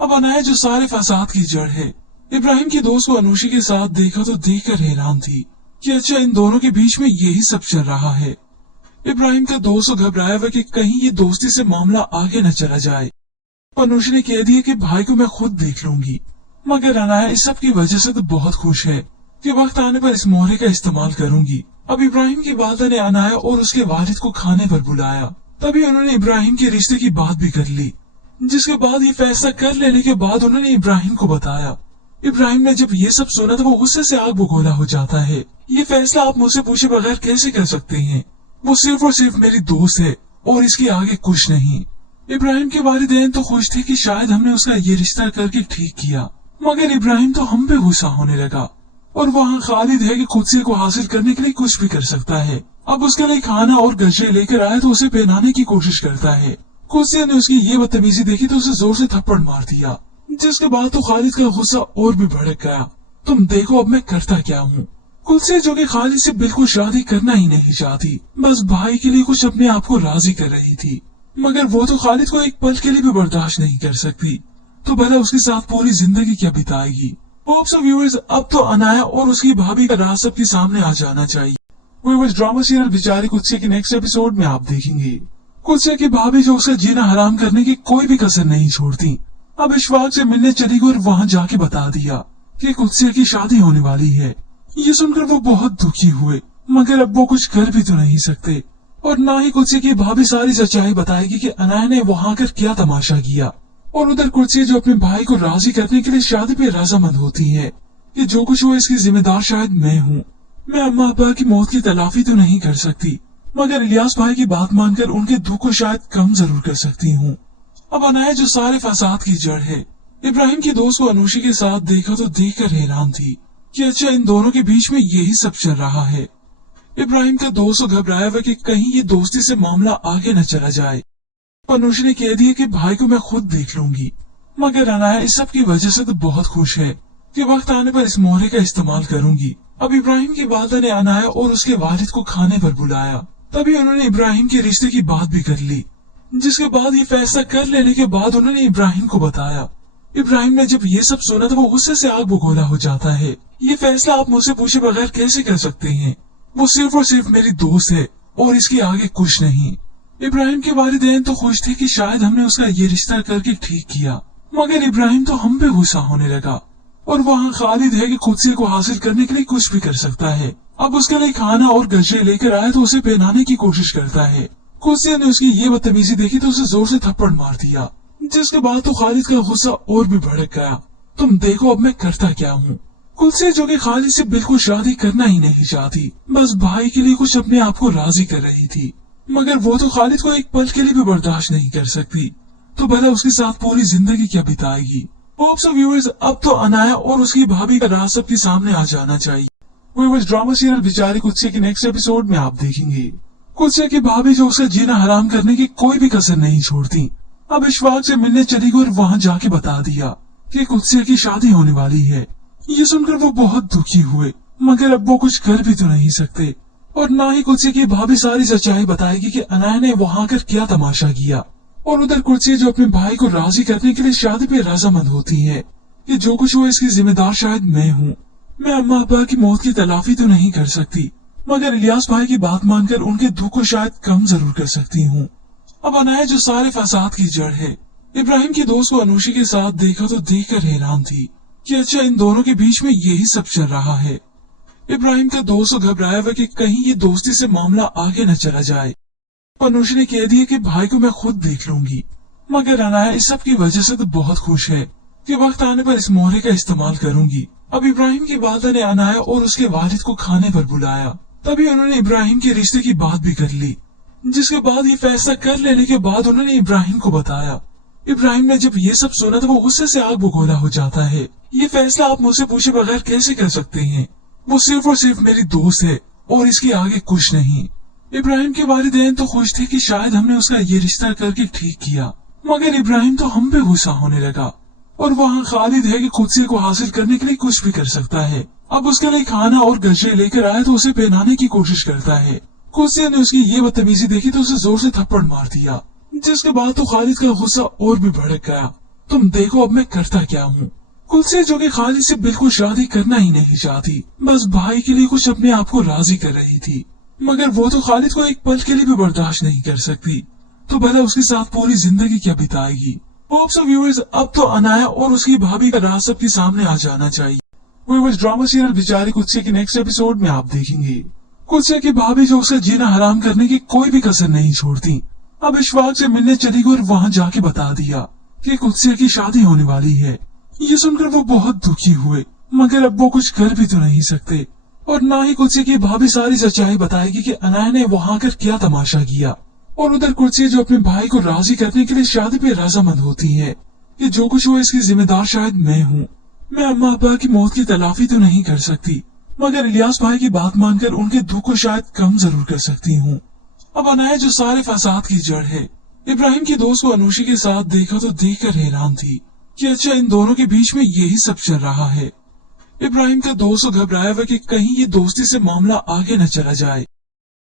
अब अनाया जो सारे फसाद की जड़ है, इब्राहिम के दोस्त को अनुशी के साथ देखा तो देखकर हैरान थी कि अच्छा इन दोनों के बीच में यही सब चल रहा है। इब्राहिम का दोस्त घबराया हुआ कि कहीं ये दोस्ती से मामला आगे न चला जाए। अनुशी ने कह दिया कि भाई को मैं खुद देख लूंगी, मगर अनाया इस सब की वजह से तो बहुत खुश है कि वक्त आने पर इस मोहरे का इस्तेमाल करूंगी। अब इब्राहिम की वालिदा ने अनाया और उसके वालिद को खाने पर बुलाया। तभी उन्होंने इब्राहिम के रिश्ते की बात भी कर ली, जिसके बाद ये फैसला कर लेने के बाद उन्होंने इब्राहिम को बताया। इब्राहिम ने जब ये सब सुना तो वो गुस्से से आग बगोला हो जाता है। ये फैसला आप मुझसे पूछे बगैर कैसे कर सकते हैं? वो सिर्फ और सिर्फ मेरी दोस्त है और इसके आगे कुछ नहीं। इब्राहिम के वालिदैन तो खुश थे कि शायद हमने उसका ये रिश्ता करके ठीक किया, मगर इब्राहिम तो हम पे गुस्सा होने लगा और वहाँ खालिद है कि कुदसे को हासिल करने के लिए कुछ भी कर सकता है। अब उसके लिए खाना और गजरे लेकर आया तो उसे पहनाने की कोशिश करता है। कुदसे ने उसकी ये बदतमीजी देखी तो उसे जोर से थप्पड़ मार दिया, जिसके बाद तो खालिद का गुस्सा और भी भड़क गया। तुम देखो अब मैं करता क्या हूँ। कुदसे जो कि खालिद से बिल्कुल शादी करना ही नहीं चाहती, बस भाई के लिए कुछ अपने आप को राजी कर रही थी, मगर वो तो खालिद को एक पल के लिए भी बर्दाश्त नहीं कर सकती, तो भला उसके साथ पूरी जिंदगी क्या बिताएगी। व्यूअर्स, अब तो अनाया और उसकी भाभी का राज सबके सामने आ जाना चाहिए। व्यूअर्स, ड्रामा सीरियल बेचारी कुदसे के नेक्स्ट एपिसोड में आप देखेंगे कुदसे की भाभी जो उसका जीना हराम करने की कोई भी कसर नहीं छोड़ती, अब इशफाक से मिलने चली गई और वहाँ जाके बता दिया कि कुदसे की शादी होने वाली है। ये सुनकर वो बहुत दुखी हुए, मगर अब वो कुछ कर भी तो नहीं सकते और ना ही कुदसे की भाभी सारी सच्चाई बताएगी कि अनाया ने वहाँ कर क्या तमाशा किया। और उधर कुदसे जो अपने भाई को राजी करने के लिए शादी पे रजामंद होती है कि जो कुछ हुआ इसकी जिम्मेदार शायद मैं हूँ। मैं अम्मा अब्बा की मौत की तलाफी तो नहीं कर सकती, मगर इलियास भाई की बात मानकर उनके दुख को शायद कम जरूर कर सकती हूँ। अब अनाया जो सारे फसाद की जड़ है, इब्राहिम की दोस्त को अनुशी के साथ देखा तो देखकर हैरान थी कि अच्छा इन दोनों के बीच में यही सब चल रहा है। इब्राहिम का दोस्त घबराया हुआ कि कहीं ये दोस्ती से मामला आगे न चला जाए। अनुशी ने कह दिया कि भाई को मैं खुद देख लूंगी, मगर अनाया इस सब की वजह से तो बहुत खुश है कि वक्त आने पर इस मोहरे का इस्तेमाल करूंगी। अब इब्राहिम की वालिदा ने अनाया और उसके वालिद को खाने पर बुलाया, तभी उन्होंने इब्राहिम के रिश्ते की बात भी कर ली, जिसके बाद ये फैसला कर लेने के बाद उन्होंने इब्राहिम को बताया। इब्राहिम ने जब ये सब सुना तो वो गुस्से से आग बगोला हो जाता है। ये फैसला आप मुझसे पूछे बगैर कैसे कर सकते हैं? वो सिर्फ और सिर्फ मेरी दोस्त है और इसके आगे कुछ नहीं। इब्राहिम के वालिदैन तो खुश थे कि शायद हमने उसका ये रिश्ता करके ठीक किया, मगर इब्राहिम तो हम पे गुस्सा होने लगा और वहाँ खालिद है कि कुदसे को हासिल करने के लिए कुछ भी कर सकता है। अब उसके लिए खाना और गजरे लेकर आया तो उसे पहनाने की कोशिश करता है। कुदसे ने उसकी ये बदतमीजी देखी तो उसे जोर से थप्पड़ मार दिया, जिसके बाद तो खालिद का गुस्सा और भी भड़क गया। तुम देखो अब मैं करता क्या हूँ। कुदसे जो कि खालिद से बिल्कुल शादी करना ही नहीं चाहती, बस भाई के लिए कुछ अपने आप को राजी कर रही थी, मगर वो तो खालिद को एक पल के लिए भी बर्दाश्त नहीं कर सकती, तो भला उसके साथ पूरी जिंदगी क्या बिताएगी। व्यूअर्स, अब तो अनाया और उसकी भाभी का राज सबके सामने आ जाना चाहिए। व्यूअर्स, ड्रामा सीरियल बेचारी कुदसे के नेक्स्ट एपिसोड में आप देखेंगे कुदसे की भाभी जो उसका जीना हराम करने की कोई भी कसर नहीं छोड़ती, अब इशफाक से मिलने चली गई और वहाँ जाके बता दिया कि कुदसे की शादी होने वाली है। ये सुनकर वो बहुत दुखी हुए, मगर अब वो कुछ कर भी तो नहीं सकते और ना ही कुदसे की भाभी सारी सच्चाई बताएगी कि अनाया ने वहाँ कर क्या तमाशा किया। और उधर कुदसे जो अपने भाई को राजी करने के लिए शादी पे रजामंद होती है कि जो कुछ हुआ इसकी जिम्मेदार शायद मैं हूँ। मैं अम्मा अब्बा की मौत की तलाफी तो नहीं कर सकती, मगर इलियास भाई की बात मानकर उनके दुख को शायद कम जरूर कर सकती हूँ। अब अनाया जो सारे फसाद की जड़ है, इब्राहिम की दोस्त को अनुशी के साथ देखा तो देखकर हैरान थी कि अच्छा इन दोनों के बीच में यही सब चल रहा है। इब्राहिम का दोस्त घबराया हुआ कि कहीं ये दोस्ती से मामला आगे न चला जाए। अनुशी ने कह दिया कि भाई को मैं खुद देख लूंगी, मगर अनाया इस सब की वजह से तो बहुत खुश है कि वक्त आने पर इस मोहरे का इस्तेमाल करूंगी। अब इब्राहिम की वालिदा ने अनाया और उसके वालिद को खाने पर बुलाया, तभी उन्होंने इब्राहिम के रिश्ते की बात भी कर ली, जिसके बाद ये फैसला कर लेने के बाद उन्होंने इब्राहिम को बताया। इब्राहिम ने जब ये सब सुना तो वो गुस्से से आग बगोला हो जाता है। ये फैसला आप मुझसे पूछे बगैर कैसे कर सकते हैं? वो सिर्फ और सिर्फ मेरी दोस्त है और इसके आगे कुछ नहीं। इब्राहिम के वालिदैन तो खुश थे कि शायद हमने उसका ये रिश्ता करके ठीक किया, मगर इब्राहिम तो हम पे गुस्सा होने लगा और वहाँ खालिद है कि कुदसे को हासिल करने के लिए कुछ भी कर सकता है। अब उसके लिए खाना और गजरे लेकर आया तो उसे पहनाने की कोशिश करता है। कुदसे ने उसकी ये बदतमीजी देखी तो उसे जोर से थप्पड़ मार दिया, जिसके बाद तो खालिद का गुस्सा और भी भड़क गया। तुम देखो अब मैं करता क्या हूँ। कुदसे जो कि खालिद से बिल्कुल शादी करना ही नहीं चाहती, बस भाई के लिए कुछ अपने आप को राजी कर रही थी, मगर वो तो खालिद को एक पल के लिए भी बर्दाश्त नहीं कर सकती, तो भला उसके साथ पूरी जिंदगी क्या बिताएगी। व्यूअर्स, अब तो अनाया और उसकी भाभी का राज सबके सामने आ जाना चाहिए। व्यूअर्स, ड्रामा सीरियल बेचारी कुदसे के नेक्स्ट एपिसोड में आप देखेंगे कुदसे की भाभी जो उसका जीना हराम करने की कोई भी कसर नहीं छोड़ती, अब इशफाक से मिलने चली गई और वहाँ जाके बता दिया कि कुदसे की शादी होने वाली है। ये सुनकर वो बहुत दुखी हुए, मगर अब वो कुछ कर भी तो नहीं सकते और ना ही कुर्सी की भाभी सारी सच्चाई बताएगी कि अनाया ने वहाँ आकर क्या तमाशा किया। और उधर कुर्सी जो अपने भाई को राजी करने के लिए शादी पे रजामंद होती है कि जो कुछ हुआ इसकी जिम्मेदार शायद मैं हूँ। मैं अम्मा अब्बा की मौत की तलाफी तो नहीं कर सकती, मगर इलियास भाई की बात मानकर उनके दुख को शायद कम जरूर कर सकती हूँ। अब अनाया जो सारे फसाद की जड़ है, इब्राहिम की दोस्त को अनूशी के साथ देखा तो देखकर हैरान थी कि अच्छा इन दोनों के बीच में यही सब चल रहा है। इब्राहिम का दोस्त घबराया हुआ कि कहीं ये दोस्ती से मामला आगे न चला जाए।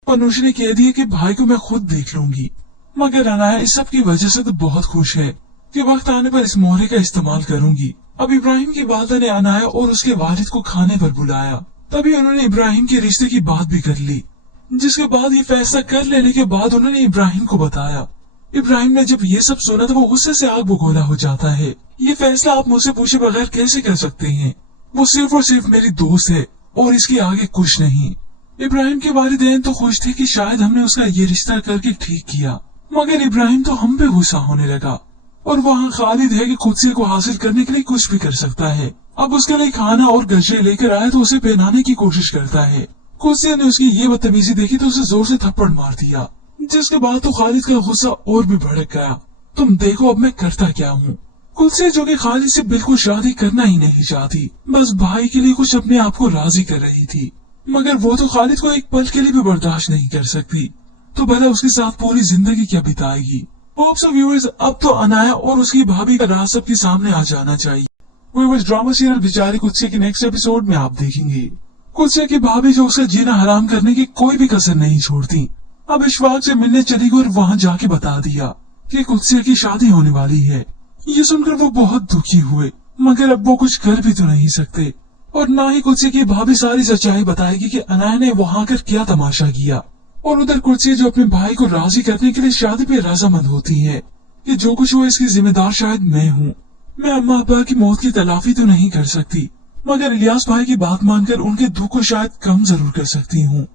अनूशी ने कह दिया कि भाई को मैं खुद देख लूंगी, मगर अनाया इस सब की वजह से तो बहुत खुश है कि वक्त आने पर इस मोहरे का इस्तेमाल करूंगी। अब इब्राहिम की वालिदा ने अनाया और उसके वालिद को खाने पर बुलाया। तभी उन्होंने इब्राहिम के रिश्ते की बात भी कर ली, जिसके बाद ये फैसला कर लेने के बाद उन्होंने इब्राहिम को बताया। इब्राहिम ने जब ये सब सुना तो वो गुस्से से आग बगोला हो जाता है। ये फैसला आप मुझसे पूछे बगैर कैसे कर सकते हैं? वो सिर्फ और सिर्फ मेरी दोस्त है और इसके आगे कुछ नहीं। इब्राहिम के वालिदैन तो खुश थे कि शायद हमने उसका ये रिश्ता करके ठीक किया, मगर इब्राहिम तो हम पे गुस्सा होने लगा। और वहाँ खालिद है कि खुद को हासिल करने के लिए कुछ भी कर सकता है। अब उसके लिए खाना और गजरे लेकर आया तो उसे पहनाने की कोशिश करता है। कुर्सी ने उसकी ये बदतमीजी देखी तो उसे जोर से थप्पड़ मार दिया, जिसके बाद तो खालिद का गुस्सा और भी भड़क गया। तुम देखो अब मैं करता क्या हूँ। कुर्सी जो कि खालिद से बिल्कुल शादी करना ही नहीं चाहती, बस भाई के लिए कुछ अपने आप को राजी कर रही थी, मगर वो तो खालिद को एक पल के लिए भी बर्दाश्त नहीं कर सकती, तो भला उसके साथ पूरी जिंदगी क्या बिताएगी। होप्स ऑफ व्यूअर्स, अब तो अनाया और उसकी भाभी का राज सबके सामने आ जाना चाहिए। व्यूअर्स, ड्रामा सीरियल बेचारी कुत्से के नेक्स्ट एपिसोड में आप देखेंगे कुत्से की भाभी जो उसका जीना हराम करने की कोई भी कसर नहीं छोड़ती। अब इशफाक से मिलने चली गई और वहाँ जाके बता दिया कि कुत्से की शादी होने वाली है। ये सुनकर वो बहुत दुखी हुए, मगर अब वो कुछ कर भी तो नहीं सकते। और ना ही कुत्से की भाभी सारी सच्चाई बताएगी कि अनाया ने वहाँ आकर क्या तमाशा किया। और उधर कुर्सी जो अपने भाई को राजी करने के लिए शादी पे रजामंद होती है कि जो कुछ हुआ इसकी जिम्मेदार शायद मैं हूँ। मैं अम्मा अब्बा की मौत की तलाफी तो नहीं कर सकती, मगर इलियास भाई की बात मानकर उनके दुख को शायद कम जरूर कर सकती हूँ।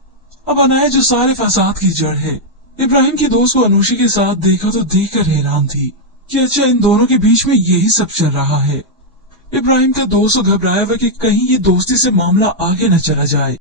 अब अनाया जो सारे फसाद की जड़ है, इब्राहिम की दोस्त को अनूशी के साथ देखा तो देखकर हैरान थी कि अच्छा इन दोनों के बीच में यही सब चल रहा है। इब्राहिम का दोस्त घबराया हुआ कि कहीं ये दोस्ती से मामला आगे न चला जाए।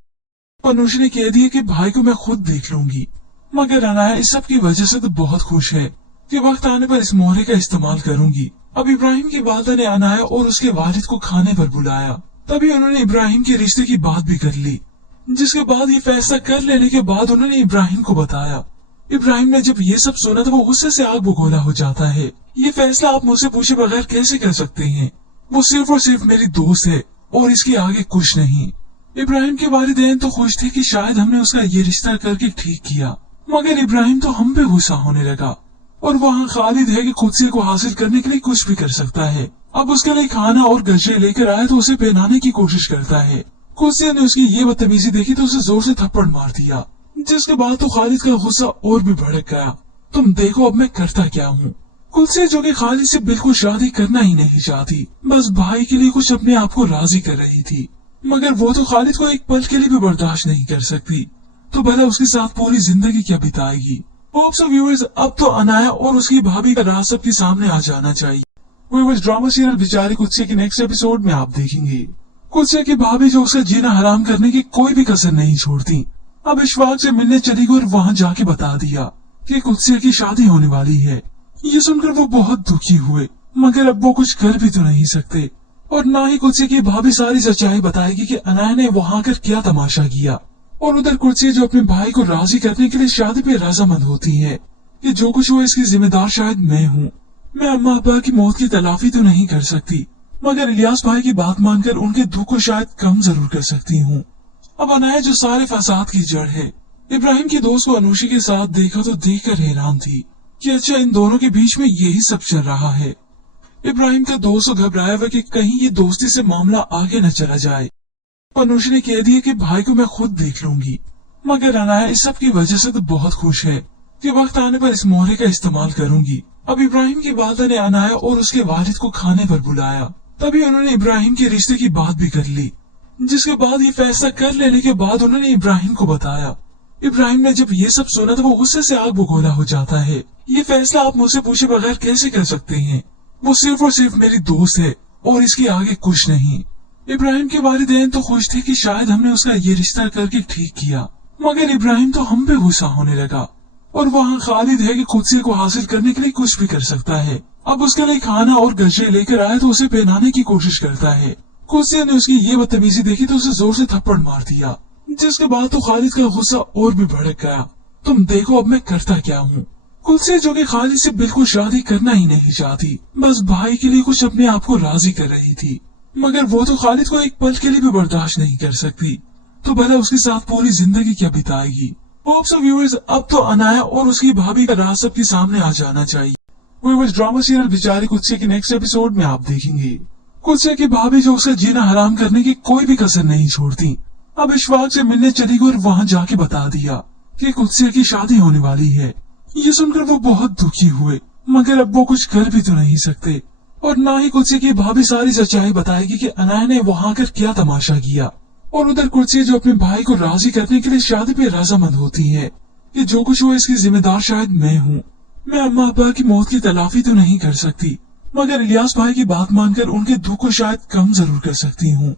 अनूशी ने कह दिया कि भाई को मैं खुद देख लूंगी, मगर अनाया इस सब की वजह से तो बहुत खुश है कि वक्त आने पर इस मोहरे का इस्तेमाल करूंगी। अब इब्राहिम की वालिदा ने अनाया और उसके वालिद को खाने पर बुलाया। तभी उन्होंने इब्राहिम के रिश्ते की बात भी कर ली, जिसके बाद ये फैसला कर लेने के बाद उन्होंने इब्राहिम को बताया। इब्राहिम ने जब ये सब सुना तो वो गुस्से से आग बगोला हो जाता है। ये फैसला आप मुझसे पूछे बगैर कैसे कर सकते हैं? वो सिर्फ और सिर्फ मेरी दोस्त है और इसके आगे कुछ नहीं। इब्राहिम के वालिदैन तो खुश थे कि शायद हमने उसका ये रिश्ता करके ठीक किया, मगर इब्राहिम तो हम पे गुस्सा होने लगा। और वहाँ खालिद है कि खुद को हासिल करने के लिए कुछ भी कर सकता है। अब उसके लिए खाना और गजरे लेकर आया तो उसे पहनाने की कोशिश करता है। कुर्सी ने उसकी ये बदतमीजी देखी तो उसे जोर से थप्पड़ मार दिया, जिसके बाद तो खालिद का गुस्सा और भी भड़क गया। तुम देखो अब मैं करता क्या हूँ। कुर्सी जो कि खालिद से बिल्कुल शादी करना ही नहीं चाहती, बस भाई के लिए कुछ अपने आप को राजी कर रही थी, मगर वो तो खालिद को एक पल के लिए भी बर्दाश्त नहीं कर सकती, तो भला उसके साथ पूरी जिंदगी क्या बिताएगी। होप्स ऑफ व्यूअर्स, अब तो अनाया और उसकी भाभी का राज सबके सामने आ जाना चाहिए। व्यूअर्स, ड्रामा सीरियल बेचारी कुत्से के नेक्स्ट एपिसोड में आप देखेंगे कुत्से की भाभी जो उसका जीना हराम करने की कोई भी कसर नहीं छोड़ती। अब इशफाक से मिलने चली गई और वहाँ जाके बता दिया कि कुत्से की शादी होने वाली है। ये सुनकर वो बहुत दुखी हुए, मगर अब वो कुछ कर भी तो नहीं सकते। और ना ही कुर्सी की भाभी सारी सच्चाई बताएगी कि अनाया ने वहाँ आकर क्या तमाशा किया। और उधर कुर्सी जो अपने भाई को राजी करने के लिए शादी पे रजामंद होती है कि जो कुछ हुआ इसकी जिम्मेदार शायद मैं हूँ। मैं अम्मा अब्बा की मौत की तलाफी तो नहीं कर सकती, मगर इलियास भाई की बात मानकर उनके दुख को शायद कम जरूर कर सकती हूँ। अब अनाया जो सारे फसाद की जड़ है, इब्राहिम की दोस्त को अनूशी के साथ देखा तो देखकर हैरान थी कि अच्छा इन दोनों के बीच में यही सब चल रहा है। इब्राहिम का दोस्त घबराया हुआ कि कहीं ये दोस्ती से मामला आगे न चला जाए। अनूशी ने कह दिया कि भाई को मैं खुद देख लूंगी, मगर अनाया इस सब की वजह से तो बहुत खुश है कि वक्त आने पर इस मोहरे का इस्तेमाल करूंगी। अब इब्राहिम की वालिदा ने अनाया और उसके वालिद को खाने पर बुलाया। तभी उन्होंने इब्राहिम के रिश्ते की बात भी कर ली, जिसके बाद ये फैसला कर लेने के बाद उन्होंने इब्राहिम को बताया। इब्राहिम ने जब ये सब सुना तो वो गुस्से से आग बगोला हो जाता है। ये फैसला आप मुझसे पूछे बगैर कैसे कर सकते हैं? वो सिर्फ और सिर्फ मेरी दोस्त है और इसके आगे कुछ नहीं। इब्राहिम के वालिदैन तो खुश थे कि शायद हमने उसका ये रिश्ता करके ठीक किया, मगर इब्राहिम तो हम पे गुस्सा होने लगा और वहाँ खालिद है कि कुदसी को हासिल करने के लिए कुछ भी कर सकता है। अब उसके लिए खाना और गजरे लेकर आए तो उसे पहनाने की कोशिश करता है। कुदसी ने उसकी ये बदतमीजी देखी तो उसे जोर से थप्पड़ मार दिया, जिसके बाद तो खालिद का गुस्सा और भी भड़क गया। तुम देखो अब मैं करता क्या हूँ। कुदसी जो कि खालिद से बिल्कुल शादी करना ही नहीं चाहती, बस भाई के लिए कुछ अपने आप को राजी कर रही थी, मगर वो तो खालिद को एक पल के लिए भी बर्दाश्त नहीं कर सकती, तो भला उसके साथ पूरी जिंदगी क्या बिताएगी। व्यूअर्स, अब तो अनाया और उसकी भाभी का राज सबके सामने आ जाना चाहिए। व्यूअर्स, ड्रामा सीरियल बेचारी कुदसी के नेक्स्ट एपिसोड में आप देखेंगे कुदसी की भाभी जो उसका जीना हराम करने की कोई भी कसर नहीं छोड़ती, अब इशफाक से मिलने चली गई और वहाँ जाके बता दिया कि कुदसी की शादी होने वाली है। ये सुनकर वो बहुत दुखी हुए, मगर अब वो कुछ कर भी तो नहीं सकते और ना ही कुदसी की भाभी सारी सच्चाई बताएगी कि अनाया ने वहाँ कर क्या तमाशा किया। और उधर कुदसी जो अपने भाई को राजी करने के लिए शादी पे रजामंद होती है कि जो कुछ हुआ इसकी जिम्मेदार शायद मैं हूँ। मैं अम्मा अब्बा की मौत की तलाफी तो नहीं कर सकती, मगर इलियास भाई की बात मानकर उनके दुख को शायद कम जरूर कर सकती हूँ।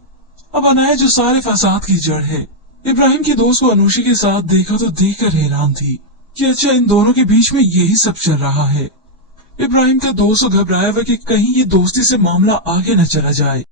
अब अनाया जो सारे फसाद की जड़ है। इब्राहिम की दोस्त को अनुशी के साथ देखा तो देखकर हैरान थी कि अच्छा इन दोनों के बीच में यही सब चल रहा है। इब्राहिम का दोस्त घबराया हुआ कि कहीं ये दोस्ती से मामला आगे न चला जाए।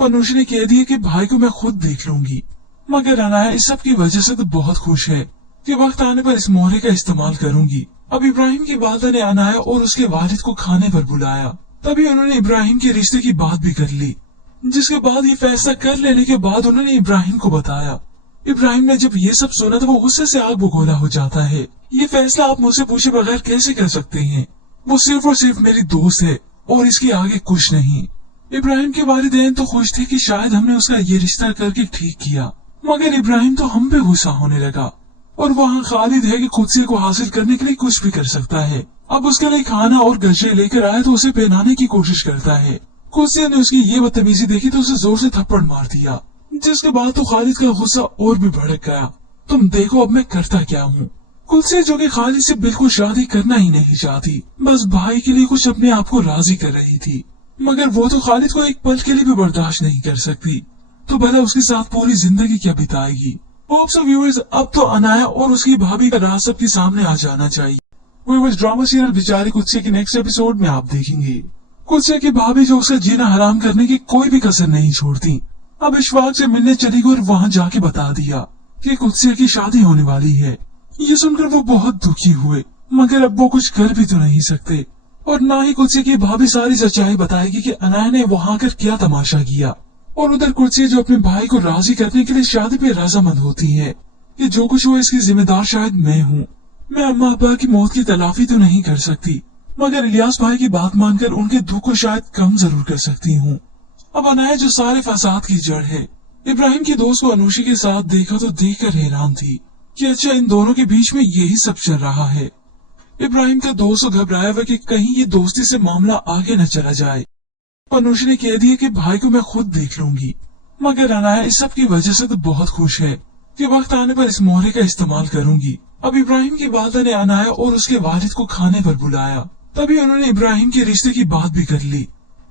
अनुशी ने कह दिया कि भाई को मैं खुद देख लूंगी, मगर अनाया इस सब की वजह से तो बहुत खुश है कि वक्त आने पर इस मोहरे का इस्तेमाल करूंगी। अब इब्राहिम की वालिदा ने अनाया और उसके वालिद को खाने पर बुलाया, तभी उन्होंने इब्राहिम के रिश्ते की बात भी कर ली, जिसके बाद ये फैसला कर लेने के बाद उन्होंने इब्राहिम को बताया। इब्राहिम ने जब ये सब सुना तो वो गुस्से से आग बगोला हो जाता है। ये फैसला आप मुझसे पूछे बगैर कैसे कर सकते हैं? वो सिर्फ और सिर्फ मेरी दोस्त है और इसके आगे कुछ नहीं। इब्राहिम के वालिदैन तो खुश थे कि शायद हमने उसका ये रिश्ता करके ठीक किया, मगर इब्राहिम तो हम पे गुस्सा होने लगा और वहाँ खालिद है कि कुदसी को हासिल करने के लिए कुछ भी कर सकता है। अब उसके लिए खाना और गजरे लेकर आए तो उसे पहनाने की कोशिश करता है। कुदसी ने उसकी ये बदतमीजी देखी तो उसे जोर से थप्पड़ मार दिया, जिसके बाद तो खालिद का गुस्सा और भी भड़क गया। तुम देखो अब मैं करता क्या हूँ। कुदसी जो कि खालिद से बिल्कुल शादी करना ही नहीं चाहती, बस भाई के लिए कुछ अपने आप को राजी कर रही थी, मगर वो तो खालिद को एक पल के लिए भी बर्दाश्त नहीं कर सकती, तो भला उसके साथ पूरी जिंदगी क्या बिताएगी। व्यूअर्स, अब तो अनाया और उसकी भाभी का राज सबके सामने आ जाना चाहिए। व्यूअर्स, ड्रामा सीरियल बेचारी कुदसी के नेक्स्ट एपिसोड में आप देखेंगे कुदसी की भाभी जो उसका जीना हराम करने की कोई भी कसर नहीं छोड़ती, अब इशफाक से मिलने चली गई और वहाँ जाके बता दिया कि कुदसी की शादी होने वाली है। ये सुनकर वो बहुत दुखी हुए, मगर अब वो कुछ कर भी तो नहीं सकते और ना ही कुदसी की भाभी सारी सच्चाई बताएगी कि अनाया ने वहाँ कर क्या तमाशा किया। और उधर कुदसी जो अपने भाई को राजी करने के लिए शादी पे रजामंद होती है कि जो कुछ हुआ इसकी जिम्मेदार शायद मैं हूँ। मैं अम्मा अब्बा की मौत की तलाफी तो नहीं कर सकती, मगर इलियास भाई की बात मानकर उनके दुख को शायद कम जरूर कर सकती हूँ। अब अनाया जो सारे फसाद की जड़ है। इब्राहिम की दोस्त को अनुशी के साथ देखा तो देखकर हैरान थी कि अच्छा इन दोनों के बीच में यही सब चल रहा है। इब्राहिम का दोस्त घबराया हुआ कि कहीं ये दोस्ती से मामला आगे न चला जाए। अनुशी ने कह दिया कि भाई को मैं खुद देख लूंगी, मगर अनाया इस सब की वजह से तो बहुत खुश है कि वक्त आने पर इस मोहरे का इस्तेमाल करूंगी। अब इब्राहिम की वालिदा ने अनाया और उसके वालिद को खाने पर बुलाया, तभी उन्होंने इब्राहिम के रिश्ते की बात भी कर ली,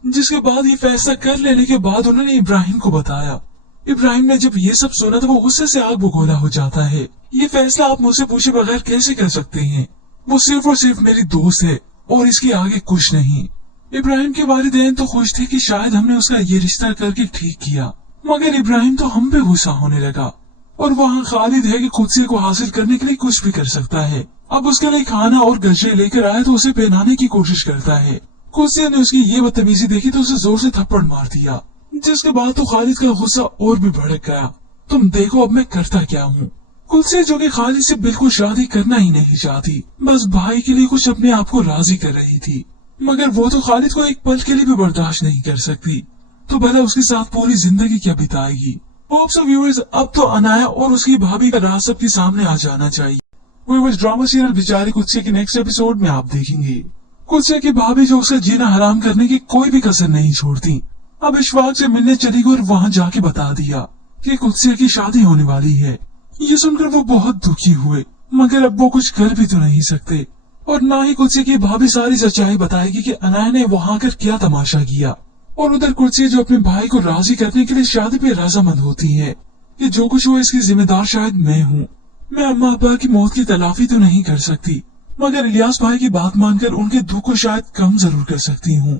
जिसके बाद ये फैसला कर लेने के बाद उन्होंने इब्राहिम को बताया। इब्राहिम ने जब ये सब सुना तो वो गुस्से से आग बगोला हो जाता है। ये फैसला आप मुझसे पूछे बगैर कैसे कर सकते हैं? वो सिर्फ और सिर्फ मेरी दोस्त है और इसके आगे कुछ नहीं। इब्राहिम के वालिदैन तो खुश थे कि शायद हमने उसका ये रिश्ता करके ठीक किया, मगर इब्राहिम तो हम पे गुस्सा होने लगा और वहाँ खालिद है कि कुदसी को हासिल करने के लिए कुछ भी कर सकता है। अब उसके लिए खाना और गजरे लेकर आए तो उसे पहनाने की कोशिश करता है। कुदसी ने उसकी ये बदतमीजी देखी तो उसे जोर से थप्पड़ मार दिया, जिसके बाद तो खालिद का गुस्सा और भी भड़क गया। तुम देखो अब मैं करता क्या हूँ। कुदसी जो कि खालिद से बिल्कुल शादी करना ही नहीं चाहती, बस भाई के लिए कुछ अपने आप को राजी कर रही थी, मगर वो तो खालिद को एक पल के लिए भी बर्दाश्त नहीं कर सकती, तो भला उसके साथ पूरी जिंदगी क्या बिताएगी। व्यूअर्स, अब तो अनाया और उसकी भाभी का राज सबके सामने आ जाना चाहिए। व्यूअर्स, ड्रामा सीरियल बेचारी कुदसी के नेक्स्ट एपिसोड में आप देखेंगे कुदसी की भाभी जो उसका जीना हराम करने की कोई भी कसर नहीं छोड़ती, अब इशफाक से मिलने चली गई और वहाँ जाके बता दिया कि कुदसी की शादी होने वाली है। ये सुनकर वो बहुत दुखी हुए, मगर अब वो कुछ कर भी तो नहीं सकते और ना ही कुदसी की भाभी सारी सच्चाई बताएगी कि अनाया ने वहाँ कर क्या तमाशा किया। और उधर कुर्सी जो अपने भाई को राजी करने के लिए शादी पे रजामंद होती है कि जो कुछ हुआ इसकी जिम्मेदार शायद मैं हूँ। मैं अम्मा अब्बा की मौत की तलाफी तो नहीं कर सकती, मगर इलियास भाई की बात मानकर उनके दुख को शायद कम जरूर कर सकती हूँ।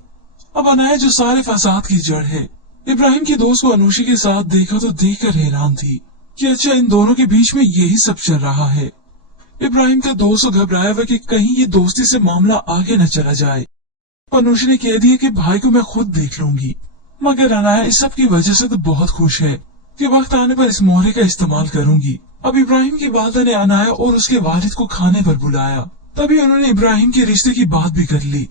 अब अनाया जो सारे फसाद की जड़ है, इब्राहिम के दोस्त को अनुशी के साथ देखा तो देखकर हैरान थी कि अच्छा इन दोनों के बीच में यही सब चल रहा है। इब्राहिम का दोस्त घबराया हुआ कि कहीं ये दोस्ती से मामला आगे न चला जाए। अनुशी ने कह दिया कि भाई को मैं खुद देख लूंगी, मगर अनाया इस सब की वजह से तो बहुत खुश है कि वक्त आने पर इस मोहरे का इस्तेमाल करूंगी। अब इब्राहिम की वालिदा ने अनाया और उसके वालिद को खाने पर बुलाया। तभी उन्होंने इब्राहिम के रिश्ते की बात भी कर ली,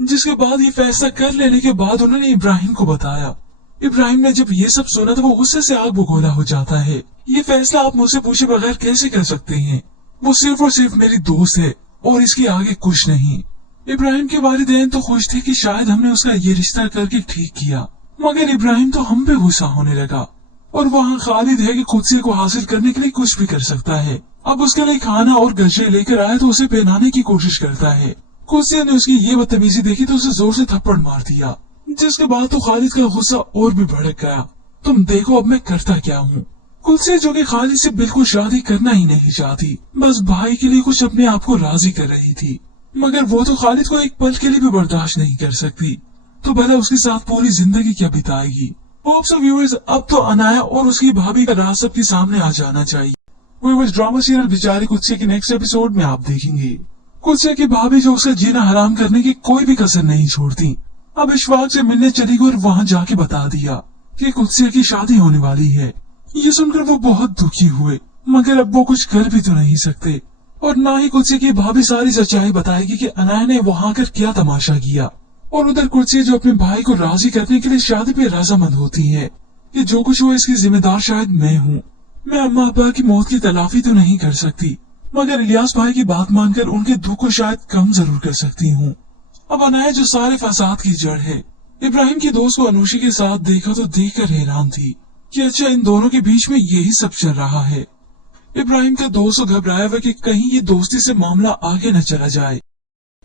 जिसके बाद ये फैसला कर लेने के बाद उन्होंने इब्राहिम को बताया। इब्राहिम ने जब ये सब सुना तो वो गुस्से से आग बगोला हो जाता है। ये फैसला आप मुझसे पूछे बगैर कैसे कर सकते हैं? वो सिर्फ और सिर्फ मेरी दोस्त है और इसके आगे कुछ नहीं। इब्राहिम के वालिदैन तो खुश थे कि शायद हमने उसका ये रिश्ता करके ठीक किया, मगर इब्राहिम तो हम पे गुस्सा होने लगा। और वहाँ खालिद है कि खुद को हासिल करने के लिए कुछ भी कर सकता है। अब उसके लिए खाना और गजरे लेकर आया तो उसे पहनाने की कोशिश करता है। कुर्सिया ने उसकी ये बदतमीजी देखी तो उसे जोर से थप्पड़ मार दिया, जिसके बाद तो खालिद का गुस्सा और भी भड़क गया। तुम देखो अब मैं करता क्या हूँ। कुर्सिया जो कि खालिद से बिल्कुल शादी करना ही नहीं चाहती, बस भाई के लिए कुछ अपने आप को राजी कर रही थी, मगर वो तो खालिद को एक पल के लिए भी बर्दाश्त नहीं कर सकती, तो भला उसके साथ पूरी जिंदगी क्या बिताएगी। होप्स ऑफ व्यूअर्स, अब तो अनाया और उसकी भाभी का राज सबके सामने आ जाना चाहिए। व्यूअर्स, ड्रामा सीरियल बेचारी कुत्से के नेक्स्ट एपिसोड में आप देखेंगे कुत्से की भाभी जो उसका जीना हराम करने की कोई भी कसर नहीं छोड़ती। अब इशफाक से मिलने चली गई और वहाँ जाके बता दिया कि कुत्से की शादी होने वाली है। ये सुनकर वो बहुत दुखी हुए, मगर अब वो कुछ कर भी तो नहीं सकते, और ना ही कुत्से की भाभी सारी सच्चाई बताएगी कि अनाया ने वहाँ कर क्या तमाशा किया। और उधर कुर्सी जो अपने भाई को राजी करने के लिए शादी पे रजामंद होती है कि जो कुछ हुआ इसकी जिम्मेदार शायद मैं हूँ। मैं अम्मा अब्बा की मौत की तलाफी तो नहीं कर सकती, मगर इलियास भाई की बात मानकर उनके दुख को शायद कम जरूर कर सकती हूँ। अब अनाया जो सारे फसाद की जड़ है, इब्राहिम के दोस्त को अनुशी के साथ देखा तो देखकर हैरान थी कि अच्छा इन दोनों के बीच में यही सब चल रहा है। इब्राहिम का दोस्त घबराया हुआ कि कहीं ये दोस्ती से मामला आगे न चला जाए।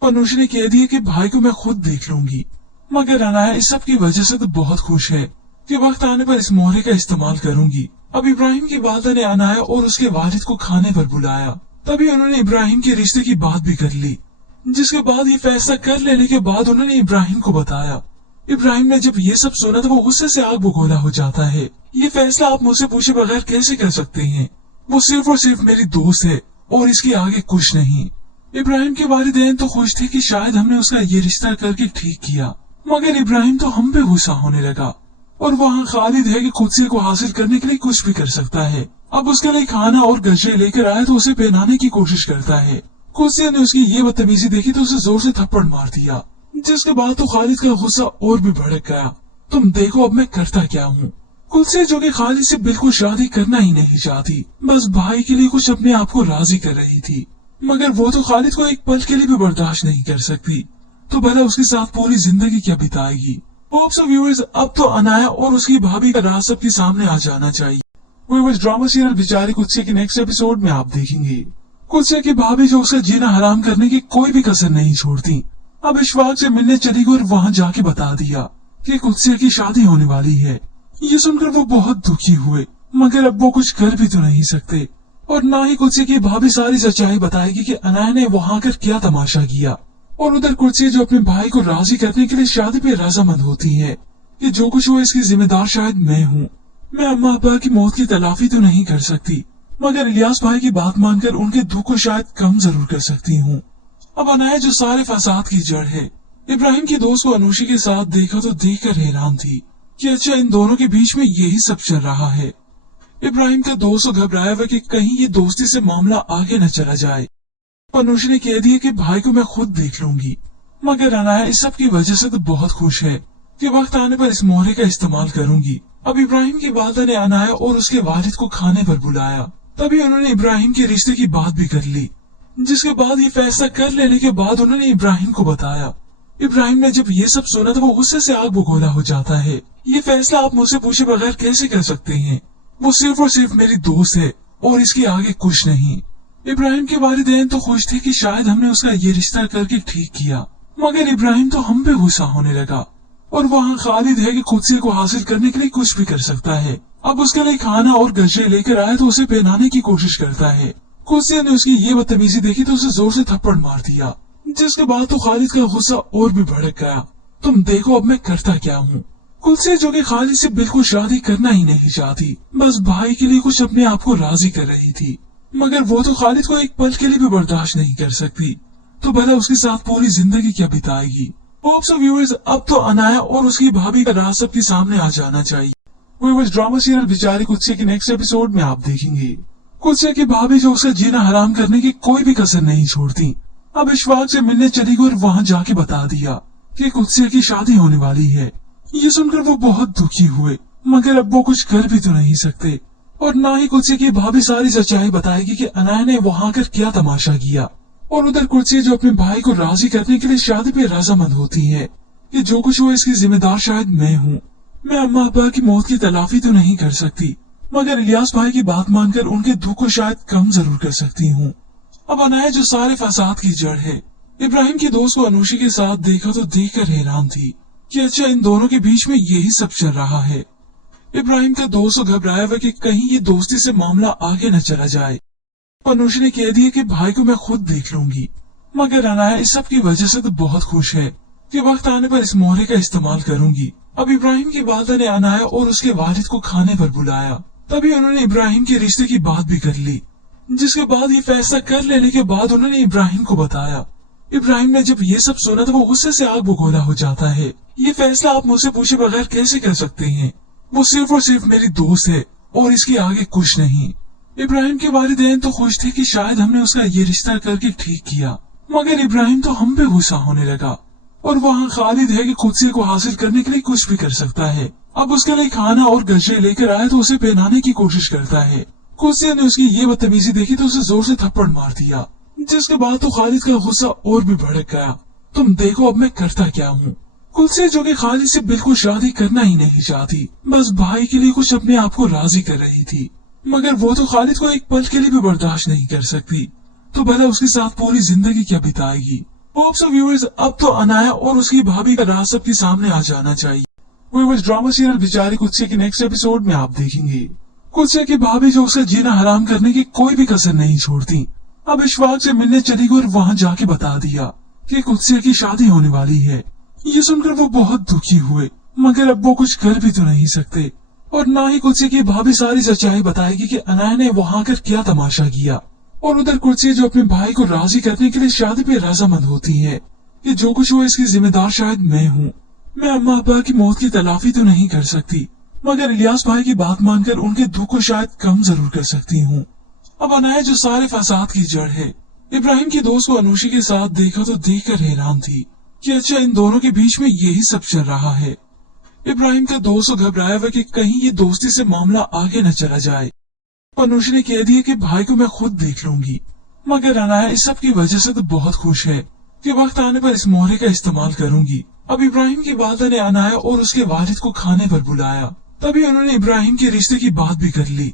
अनुशी ने कह दिया कि भाई को मैं खुद देख लूंगी, मगर अनाया इस सब की वजह से तो बहुत खुश है कि वक्त आने पर इस मोहरे का इस्तेमाल करूंगी। अब इब्राहिम की वालिदा ने अनाया और उसके वालिद को खाने पर बुलाया। तभी उन्होंने इब्राहिम के रिश्ते की बात भी कर ली, जिसके बाद ये फैसला कर लेने के बाद उन्होंने इब्राहिम को बताया। इब्राहिम ने जब ये सब सुना तो वो गुस्से से आग बगोला हो जाता है। ये फैसला आप मुझसे पूछे बगैर कैसे कर सकते हैं? वो सिर्फ और सिर्फ मेरी दोस्त है और इसके आगे कुछ नहीं। इब्राहिम के वालिदैन तो खुश थे कि शायद हमने उसका ये रिश्ता करके ठीक किया, मगर इब्राहिम तो हम पे गुस्सा होने लगा। और वहाँ खालिद है कि खुद को हासिल करने के लिए कुछ भी कर सकता है। अब उसके लिए खाना और गजरे लेकर आया तो उसे पहनाने की कोशिश करता है। कुर्सिया ने उसकी ये बदतमीजी देखी तो उसे जोर से थप्पड़ मार दिया, जिसके बाद तो खालिद का गुस्सा और भी भड़क गया। तुम देखो अब मैं करता क्या हूँ। कुर्सिया जो कि खालिद से बिल्कुल शादी करना ही नहीं चाहती, बस भाई के लिए कुछ अपने आप को राजी कर रही थी, मगर वो तो खालिद को एक पल के लिए भी बर्दाश्त नहीं कर सकती, तो भला उसके साथ पूरी जिंदगी क्या बिताएगी। होप्स ऑफ व्यूअर्स, अब तो अनाया और उसकी भाभी का राज सबके सामने आ जाना चाहिए। व्यूअर्स, ड्रामा सीरियल बेचारी कुत्से के नेक्स्ट एपिसोड में आप देखेंगे कुत्से की भाभी जो उसका जीना हराम करने की कोई भी कसर नहीं छोड़ती। अब इशफाक से मिलने चली गई और वहाँ जाके बता दिया कि कुत्से की शादी होने वाली है। ये सुनकर वो बहुत दुखी हुए, मगर अब वो कुछ कर भी तो नहीं सकते, और ना ही कुत्से की भाभी सारी सच्चाई बताएगी कि अनाया ने वहाँ कर क्या तमाशा किया। और उधर कुर्सी जो अपने भाई को राजी करने के लिए शादी पे रजामंद होती है कि जो कुछ हुआ इसकी जिम्मेदार शायद मैं हूँ। मैं अम्मा अब्बा की मौत की तलाफी तो नहीं कर सकती, मगर इलियास भाई की बात मानकर उनके दुख को शायद कम जरूर कर सकती हूँ। अब अनाया जो सारे फसाद की जड़ है, इब्राहिम के दोस्त को अनुशी के साथ देखा तो देखकर हैरान थी कि अच्छा इन दोनों के बीच में यही सब चल रहा है। इब्राहिम का दोस्त घबराया हुआ कि कहीं ये दोस्ती से मामला आगे न चला जाए। अनुशी ने कह दिया कि भाई को मैं खुद देख लूंगी, मगर अनाया इस सब की वजह से तो बहुत खुश है कि वक्त आने पर इस मोहरे का इस्तेमाल करूंगी। अब इब्राहिम की वालिदा ने अनाया और उसके वालिद को खाने पर बुलाया। तभी उन्होंने इब्राहिम के रिश्ते की बात भी कर ली, जिसके बाद ये फैसला कर लेने के बाद उन्होंने इब्राहिम को बताया। इब्राहिम ने जब ये सब सुना तो वो गुस्से से आग बगोला हो जाता है। ये फैसला आप मुझसे पूछे बगैर कैसे कर सकते हैं? वो सिर्फ और सिर्फ मेरी दोस्त है और इसके आगे कुछ नहीं। इब्राहिम के वालिदैन तो खुश थे कि शायद हमने उसका ये रिश्ता करके ठीक किया, मगर इब्राहिम तो हम पे गुस्सा होने लगा। और वहाँ खालिद है कि कुत्से को हासिल करने के लिए कुछ भी कर सकता है। अब उसके लिए खाना और गजरे लेकर आया तो उसे पहनाने की कोशिश करता है। कुत्से ने उसकी ये बदतमीजी देखी तो उसे जोर से थप्पड़ मार दिया, जिसके बाद तो खालिद का गुस्सा और भी भड़क गया। तुम देखो अब मैं करता क्या हूँ। कुत्से जो कि खालिद से बिल्कुल शादी करना ही नहीं चाहती, बस भाई के लिए कुछ अपने आप को राजी कर रही थी, मगर वो तो खालिद को एक पल के लिए भी बर्दाश्त नहीं कर सकती, तो भला उसके साथ पूरी जिंदगी क्या बिताएगी। होप्स ऑफ व्यूअर्स, अब तो अनाया और उसकी भाभी का राज सबके सामने आ जाना चाहिए। व्यूअर्स, ड्रामा सीरियल बेचारे कुत्से के नेक्स्ट एपिसोड में आप देखेंगे कुत्से की भाभी जो उसका जीना हराम करने की कोई भी कसर नहीं छोड़ती, अब इशफाक से मिलने चली गई और वहाँ जाके बता दिया कि कुत्से की शादी होने वाली है। ये सुनकर वो बहुत दुखी हुए, मगर अब वो कुछ कर भी तो नहीं सकते, और ना ही कुत्से की भाभी सारी सच्चाई बताएगी कि अनाया ने वहाँ कर क्या तमाशा किया। और उधर कुत्से जो अपने भाई को राजी करने के लिए शादी पे रजामंद होती है कि जो कुछ हुआ इसकी जिम्मेदार शायद मैं हूँ। मैं अम्मा अब्बा की मौत की तलाफी तो नहीं कर सकती, मगर इलियास भाई की बात मानकर उनके दुख को शायद कम जरूर कर सकती हूँ। अब अनाया जो सारे फसाद की जड़ है, इब्राहिम की दोस्त को अनुशी के साथ देखा तो देखकर हैरान थी कि अच्छा इन दोनों के बीच में यही सब चल रहा है। इब्राहिम का दोस्त घबराया हुआ कि कहीं ये दोस्ती से मामला आगे न चला जाए। अनुशी ने कह दिया कि भाई को मैं खुद देख लूंगी, मगर अनाया इस सब की वजह से तो बहुत खुश है कि वक्त आने पर इस मोहरे का इस्तेमाल करूंगी। अब इब्राहिम की वालिदा ने अनाया और उसके वालिद को खाने पर बुलाया, तभी उन्होंने इब्राहिम के रिश्ते की बात भी कर ली, जिसके बाद ये फैसला कर लेने के बाद उन्होंने इब्राहिम को बताया। इब्राहिम ने जब ये सब सुना तो वो गुस्से से आग बगोला हो जाता है। ये फैसला आप मुझसे पूछे बगैर कैसे कर सकते हैं? वो सिर्फ और सिर्फ मेरी दोस्त है और इसके आगे कुछ नहीं। इब्राहिम के वालिदैन तो खुश थे कि शायद हमने उसका ये रिश्ता करके ठीक किया, मगर इब्राहिम तो हम पे गुस्सा होने लगा, और वहाँ खालिद है कि कुत्से को हासिल करने के लिए कुछ भी कर सकता है। अब उसके लिए खाना और गजरे लेकर आया तो उसे पहनाने की कोशिश करता है। कुत्से ने उसकी ये बदतमीजी देखी तो उसे जोर से थप्पड़ मार दिया, जिसके बाद तो खालिद का गुस्सा और भी भड़क गया। तुम देखो अब मैं करता क्या हूँ। कुत्से जो कि खालिद से बिल्कुल शादी करना ही नहीं चाहती, बस भाई के लिए कुछ अपने आप को राजी कर रही थी, मगर वो तो खालिद को एक पल के लिए भी बर्दाश्त नहीं कर सकती, तो भला उसके साथ पूरी जिंदगी क्या बिताएगी। होप्स ऑफ व्यूअर्स, अब तो अनाया और उसकी भाभी का राज सबके सामने आ जाना चाहिए। व्यूअर्स, ड्रामा सीरियल बेचारे कुत्से के नेक्स्ट एपिसोड में आप देखेंगे कुत्से की भाभी जो उसका जीना हराम करने की कोई भी कसर नहीं छोड़ती, अब इशफाक से मिलने चली गई और वहाँ जाके बता दिया कि कुत्से की शादी होने वाली है। ये सुनकर वो बहुत दुखी हुए, मगर अब वो कुछ कर भी तो नहीं सकते, और ना ही कुत्से की भाभी सारी सच्चाई बताएगी कि अनाया ने वहाँ कर क्या तमाशा किया। और उधर कुत्से जो अपने भाई को राजी करने के लिए शादी पे रजामंद होती है कि जो कुछ हुआ इसकी जिम्मेदार शायद मैं हूँ। मैं अम्मा अब्बा की मौत की तलाफी तो नहीं कर सकती, मगर इलियास भाई की बात मानकर उनके दुख को शायद कम जरूर कर सकती हूँ। अब अनाया जो सारे फसाद की जड़ है, इब्राहिम की दोस्त को अनुशी के साथ देखा तो देखकर हैरान थी कि अच्छा इन दोनों के बीच में यही सब चल रहा है। इब्राहिम का दोस्त घबराया हुआ कि कहीं ये दोस्ती से मामला आगे न चला जाए। अनुशी ने कह दिया कि भाई को मैं खुद देख लूंगी, मगर अनाया इस सब की वजह से तो बहुत खुश है कि वक्त आने पर इस मोहरे का इस्तेमाल करूंगी। अब इब्राहिम की वालिदा ने अनाया और उसके वालिद को खाने पर बुलाया, तभी उन्होंने इब्राहिम के रिश्ते की बात भी कर ली,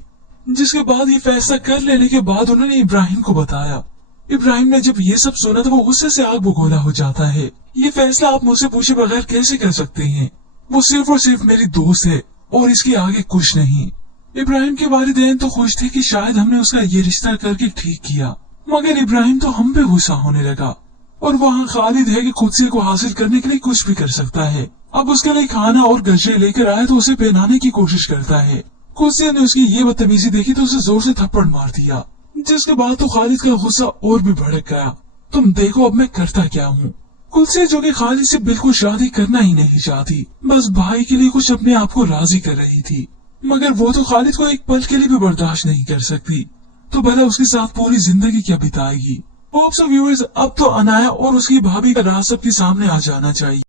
जिसके बाद ये फैसला कर लेने के बाद उन्होंने इब्राहिम को बताया। इब्राहिम ने जब ये सब सुना तो वो गुस्से से आग बगोला हो जाता है। ये फैसला आप मुझसे पूछे बगैर कैसे कर सकते हैं? वो सिर्फ और सिर्फ मेरी दोस्त है और इसके आगे कुछ नहीं। इब्राहिम के वालिदैन तो खुश थे कि शायद हमने उसका ये रिश्ता करके ठीक किया, मगर इब्राहिम तो हम पे गुस्सा होने लगा, और वहाँ खालिद है कि कुत्से को हासिल करने के लिए कुछ भी कर सकता है। अब उसके लिए खाना और गजरे लेकर आया तो उसे पहनाने की कोशिश करता है। कुत्से ने उसकी ये बदतमीजी देखी तो उसे जोर से थप्पड़ मार दिया, जिसके बाद तो खालिद का गुस्सा और भी भड़क गया। तुम देखो अब मैं करता क्या हूँ। कुत्से जो कि खालिद से बिल्कुल शादी करना ही नहीं चाहती, बस भाई के लिए कुछ अपने आप को राजी कर रही थी, मगर वो तो खालिद को एक पल के लिए भी बर्दाश्त नहीं कर सकती, तो भला उसके साथ पूरी जिंदगी क्या बिताएगी। होप्स ऑफ व्यूअर्स, अब तो अनाया और उसकी भाभी का राज सबके सामने आ जाना चाहिए।